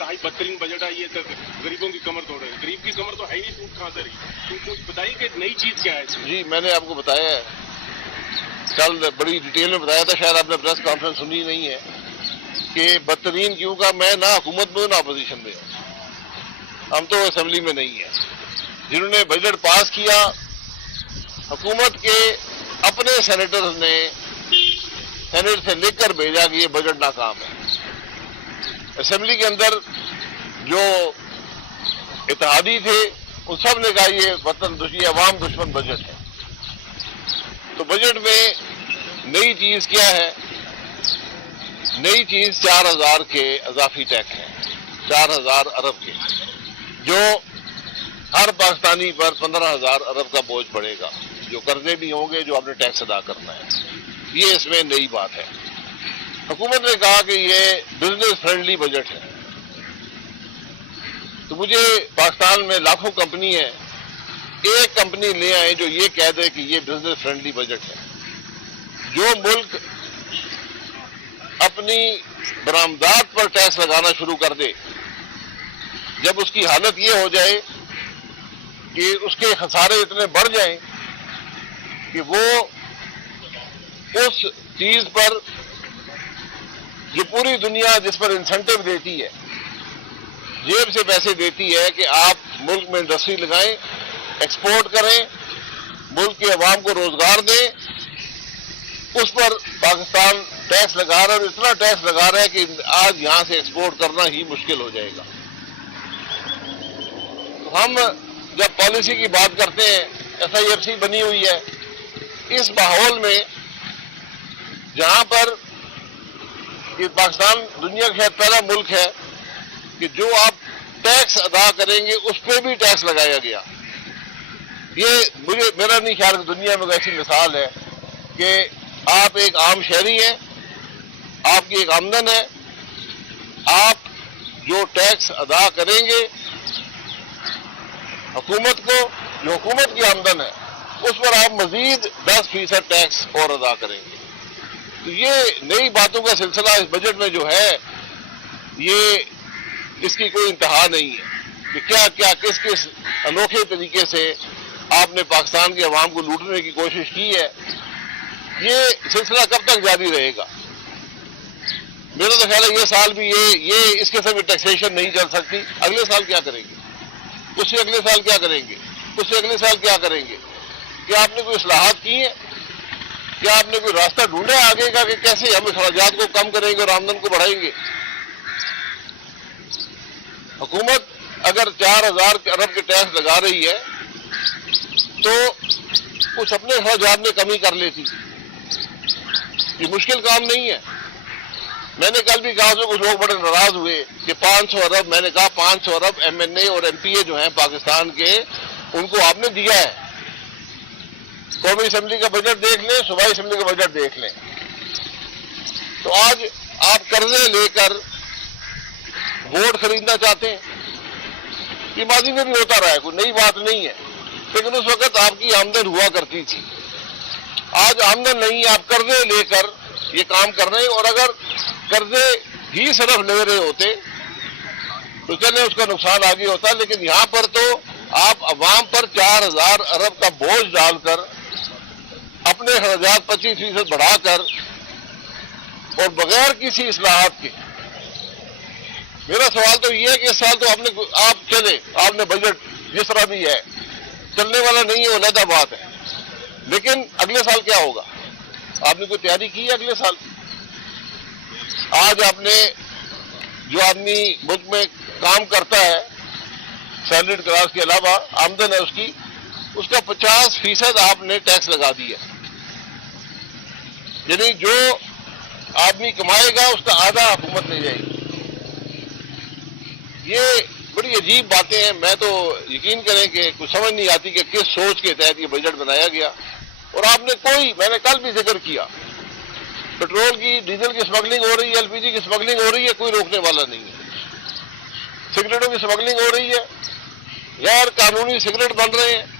बदतरीन budget I है तो गरीबों की कमर तोड़ रहे हैं। गरीब की कमर तो है ही नहीं, टूट कहाँ से रही? तो बताइए कि नई चीज क्या है इसमें? जी मैंने आपको बताया है, कल बड़ी डिटेल में बताया था, शायद आपने प्रेस कॉन्फ्रेंस सुनी नहीं है कि बदतरीन क्यों का मैं ना हुकूमत में ना अपोजिशन में हूँ। हम तो असेंबली में नहीं है। जिन्होंने बजट पास किया, हुकूमत के अपने सेनेटर्स ने सेनेट से लिखकर भेजा कि ये बजट नाकाम है। असेंबली के अंदर जो इत्तेहादी थे उन सब ने कहा ये वतन अवाम दुश्मन बजट है। तो बजट में नई चीज क्या है? नई चीज 4000 के इजाफी टैक्स है, 4000 अरब के, जो हर पाकिस्तानी पर 15000 अरब का बोझ पड़ेगा, जो कर्जे भी होंगे, जो आपने टैक्स अदा करना है। ये इसमें नई बात है। हुकूमत ने कहा कि ये बिजनेस फ्रेंडली बजट है। तो मुझे पाकिस्तान में लाखों कंपनी है, एक कंपनी ले आए जो ये कह दे कि ये बिजनेस फ्रेंडली बजट है। जो मुल्क अपनी बरामदात पर टैक्स लगाना शुरू कर दे, जब उसकी हालत ये हो जाए कि उसके खसारे इतने बढ़ जाएं कि वो उस चीज पर जो पूरी दुनिया जिस पर इंसेंटिव देती है, जेब से पैसे देती है कि आप मुल्क में इंडस्ट्री लगाएं, एक्सपोर्ट करें, मुल्क के अवाम को रोजगार दें, उस पर पाकिस्तान टैक्स लगा रहा है। इतना टैक्स लगा रहा है कि आज यहां से एक्सपोर्ट करना ही मुश्किल हो जाएगा। तो हम जब पॉलिसी की बात करते हैं, SIFC बनी हुई है, इस माहौल में जहां पर ये पाकिस्तान दुनिया का शायद पहला मुल्क है कि जो आप टैक्स अदा करेंगे उस पर भी टैक्स लगाया गया। ये मेरा नहीं ख्याल कि दुनिया में ऐसी मिसाल है कि आप एक आम शहरी हैं, आपकी एक आमदन है, आप जो टैक्स अदा करेंगे हुकूमत को, जो हुकूमत की आमदन है, उस पर आप मजीद 10% टैक्स और अदा करेंगे। तो ये नई बातों का सिलसिला इस बजट में जो है, ये इसकी कोई इंतहा नहीं है कि क्या क्या किस किस अनोखे तरीके से आपने पाकिस्तान के अवाम को लूटने की कोशिश की है। ये सिलसिला कब तक जारी रहेगा? मेरा तो ख्याल है ये साल भी ये इस किस्म की टैक्सेशन नहीं चल सकती। अगले साल क्या करेंगे? उससे अगले साल क्या करेंगे? उससे अगले साल क्या करेंगे? क्या आपने कोई इस्लाहात की है? क्या आपने कोई रास्ता ढूंढा है आगे का कि कैसे हम अखराजात को कम करेंगे और आमदन को बढ़ाएंगे? हुकूमत अगर 4000 अरब के टैक्स लगा रही है तो कुछ अपने अखराजात में कमी कर लेती। ये मुश्किल काम नहीं है। मैंने कल भी कहा, कुछ लोग बड़े नाराज हुए कि 500 अरब, मैंने कहा 500 अरब MNA और MPA जो हैं पाकिस्तान के, उनको आपने दिया है। कौमी असेंबली का बजट देख लें, सूबाई असेंबली का बजट देख लें। तो आज आप कर्जे लेकर वोट खरीदना चाहते हैं। ये माजी में भी होता रहा है, कोई नई बात नहीं है, लेकिन उस वक्त आपकी आमदन हुआ करती थी। आज आमदन नहीं, आप कर्जे लेकर ये काम कर रहे हैं। और अगर कर्जे ही सिर्फ ले रहे होते तो चले उसका नुकसान आगे होता, लेकिन यहां पर तो आप अवाम पर 4000 अरब का बोझ डालकर अपने अखराजात 25% बढ़ाकर और बगैर किसी इस्लाहात के। मेरा सवाल तो ये है कि इस साल तो आपने बजट जिस तरह भी है चलने वाला नहीं है, वो अलग बात है, लेकिन अगले साल क्या होगा? आपने कोई तैयारी की है अगले साल? आज आपने जो आदमी मुल्क में काम करता है, सैलरीड क्लास के अलावा आमदन है उसकी, उसका 50% आपने टैक्स लगा दिया। यानी जो आदमी कमाएगा उसका आधा हुकूमत ले जाएगी। ये बड़ी अजीब बातें हैं। मैं तो यकीन करें कि कुछ समझ नहीं आती कि किस सोच के तहत ये बजट बनाया गया। और मैंने कल भी जिक्र किया, पेट्रोल की, डीजल की स्मगलिंग हो रही है, LPG की स्मगलिंग हो रही है, कोई रोकने वाला नहीं है। सिगरेटों की स्मगलिंग हो रही है, गैर कानूनी सिगरेट बन रहे हैं।